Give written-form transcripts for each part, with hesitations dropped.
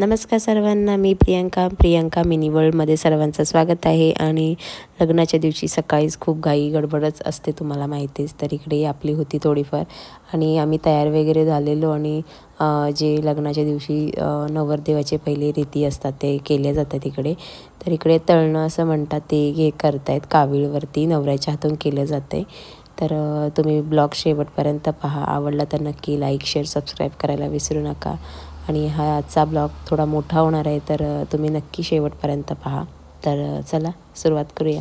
नमस्कार सर्वांना, मी प्रियंका मिनी वर्ल्डमध्ये सर्वांचं स्वागत आहे. आणि लग्नाच्या दिवशी सकाळीच खूप घाई गडबडच असते, तुम्हाला माहितीच. तर इकडे आपली होती थोडीफार आणि आम्ही तयार वगैरे झालेलो आणि जे लग्नाच्या दिवशी नवरदेवाचे पहिले रीती असतात ते केले जातात इकडे. तर इकडे तळणं असं म्हणतात, ते हे करतायत कावीळवरती नवऱ्याच्या हातून केलं जातं. तर तुम्ही ब्लॉग शेवटपर्यंत पहा. आवडला तर नक्की लाईक शेअर सबस्क्राईब करायला विसरू नका. आणि हा आजचा ब्लॉग थोडा मोठा होणार आहे, तर तुम्ही नक्की शेवटपर्यंत पहा. तर चला सुरुवात करूया.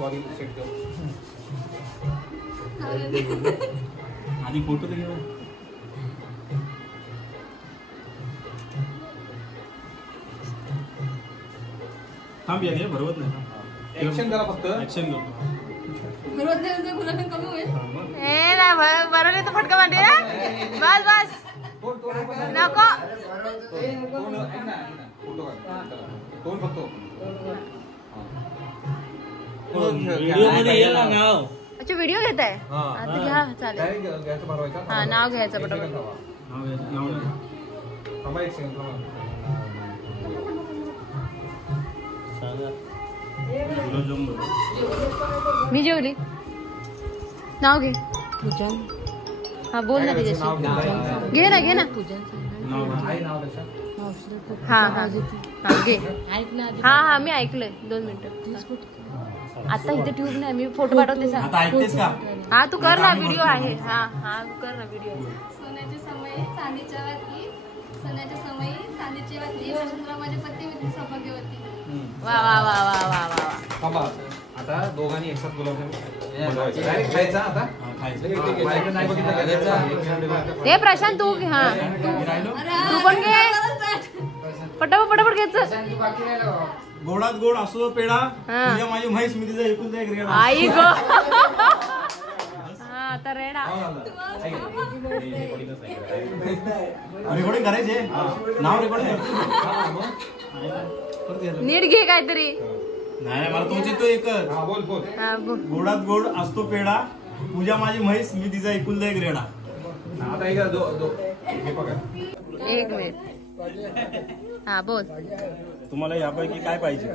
बॉडी सेट कर आधी फोटो दे घेऊ थांब या भरवत नाही ऍक्शन करा फक्त ऍक्शन करतो भरवत नाही म्हणजे गुलाबी कमी होईल ए ना बरोबर तर फटका मारते ना बस बस नको फोटो तोंड फक्त व्हिडिओ मध्ये येईल ना नाव अच्छा व्हिडिओ घेत आहे घ्या चालेल घ्यायचं भरवायचं हा नाव घ्यायचं पटकन नाव नाही थांबा एक सेकंड थांबा गुलाबजाम मी जेवली नाव घे पूजन हा बोल ना तिच्याशी घे ना नाव आहे नाव लक्षात हा हा हा घे हा हा मी ऐकलंय 2 मिनिटं आता इथे ट्यूब नाही मी फोटो पाठवते सांग आता ऐकतेस का हा तू कर ना व्हिडिओ आहे हा हा तू कर ना व्हिडिओ सोन्याचे समयी चांदीच्या वाती सोन्याच्या समयी चांदीची वाती वसंतराव माझे पती मित्र सौभाग्यवती वा वा वा वा वा वा थांबा आता दोघांनी एकसाथ गुलाबजाम बनवायचे डायरेक्ट खायचा आता खायचं माझ्याकडे नाही बघितलं घ्यायचा हे प्रशांत तू घे हा तू पण घे पटापट घ्यायचं गोडात गोड असो पेढा हा. तुझ्या माझी म्हैस मी तिचा एकूण एक रेडा आई गो हा आता रेडा रेकॉर्डिंग करायचे नाव रेकॉर्डिंग नीट घे काहीतरी नाही मला तोच येतो एकच हा बोल बोल हा बोल गोडात गोड असतो पेढा पूजा माझी म्हैस मी तिचा एकूण एक रेडा आता एक हे बघा 1 मिनिट हा बोल तुम्हाला यापैकी काय पाहिजे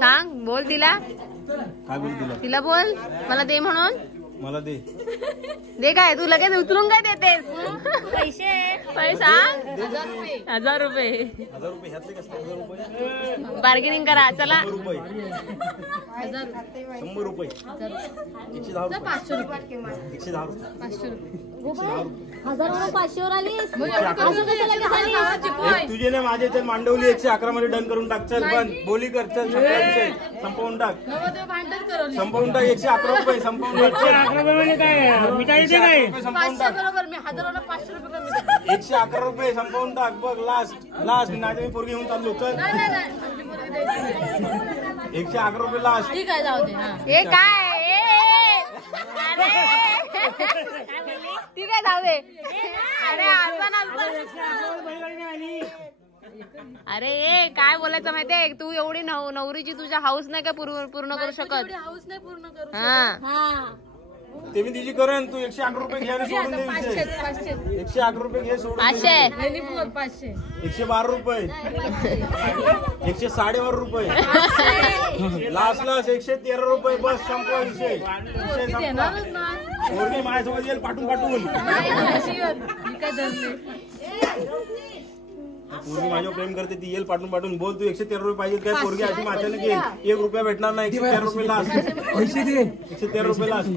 सांग बोल तिला काय बोल तिला बोल मला दे म्हणून मला दे दे काय तू लगेच उचलून काय देतेस पैसा 1000 रुपये 1000 रुपये ह्यातले कसले 1000 रुपये बार्गेनिंग करा चला 100 रुपये 100 रुपये 110 रुपये 110 रुपये 500 आलीस एक तुझे ना माझे चल मांडवली 111 मध्ये डन करून टाक चल पण बोली कर चल संपवून टाक संपवून टाक 111 रुपये संपवून टाक 111 रुपये काय मिठाईचे काय संपवून टाक बरोबर मी 500 रुपये 111 रुपये संपवून टाक बघ लास्ट मी पोरगी घेऊन चाललो चल 111 रुपये लास्ट ठीक आहे जाऊ दे हे काय ठीक आहे जावे अरे अरे ये काय बोलायचं माहितीये तू एवढी नवरीची तुझ्या हाऊस नाही का पूर्ण करू शकत हाऊस नाही पूर्ण करू हा ते मी तिची करेन तू 111 रुपये घ्या आणि सोडून दे 111 रुपये घे सोडून 500 112 रुपये 112.5 रुपये लास्ट 113 रुपये बस संपवा विषय पोरगी माझ्यासोबत येईल पाठवून पोरगी माझ्यावर प्रेम करते ती येईल पाठवून बोल तू 113 रुपये पाहिजे काय पोरगी अशी माझ्याने घेईल 1 रुपया भेटणार नाही 113 रुपये लास्ट 113 रुपये लास्ट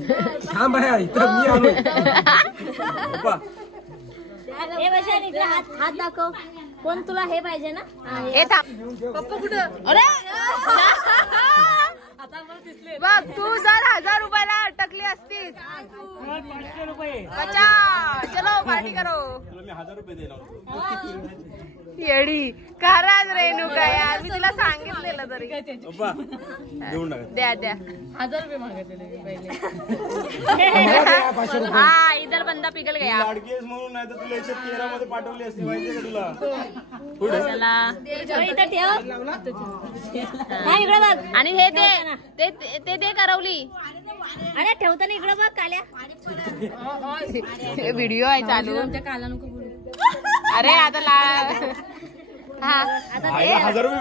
थांब बाया इथं मी आलो हात दाखव कोण तुला हे पाहिजे ना हे थांब पप्पा कुठं अरे बघ तू जर 1000 रुपयाला अटकली असतीस 500 रुपये चलो पार्टी करो मी 1000 रुपये देणार येडी खराच रेणुका यार मी तुला सांगितलेलं तरी पप्पा देऊन टाका द्या 1000 रुपये मागितलेले पहिले हाँ इधर बंदा पिघल गया लाडकी आहेस म्हणून नाही तर तुला 113 मध्ये पाठवली असती माहितीये का तुला पुढे चला इथं ठेव आणि हे ते करवली अरे ठेवताना इकडं बघ काल्या व्हिडिओ आहे चालू काला नको अरे आता 1000 रुपये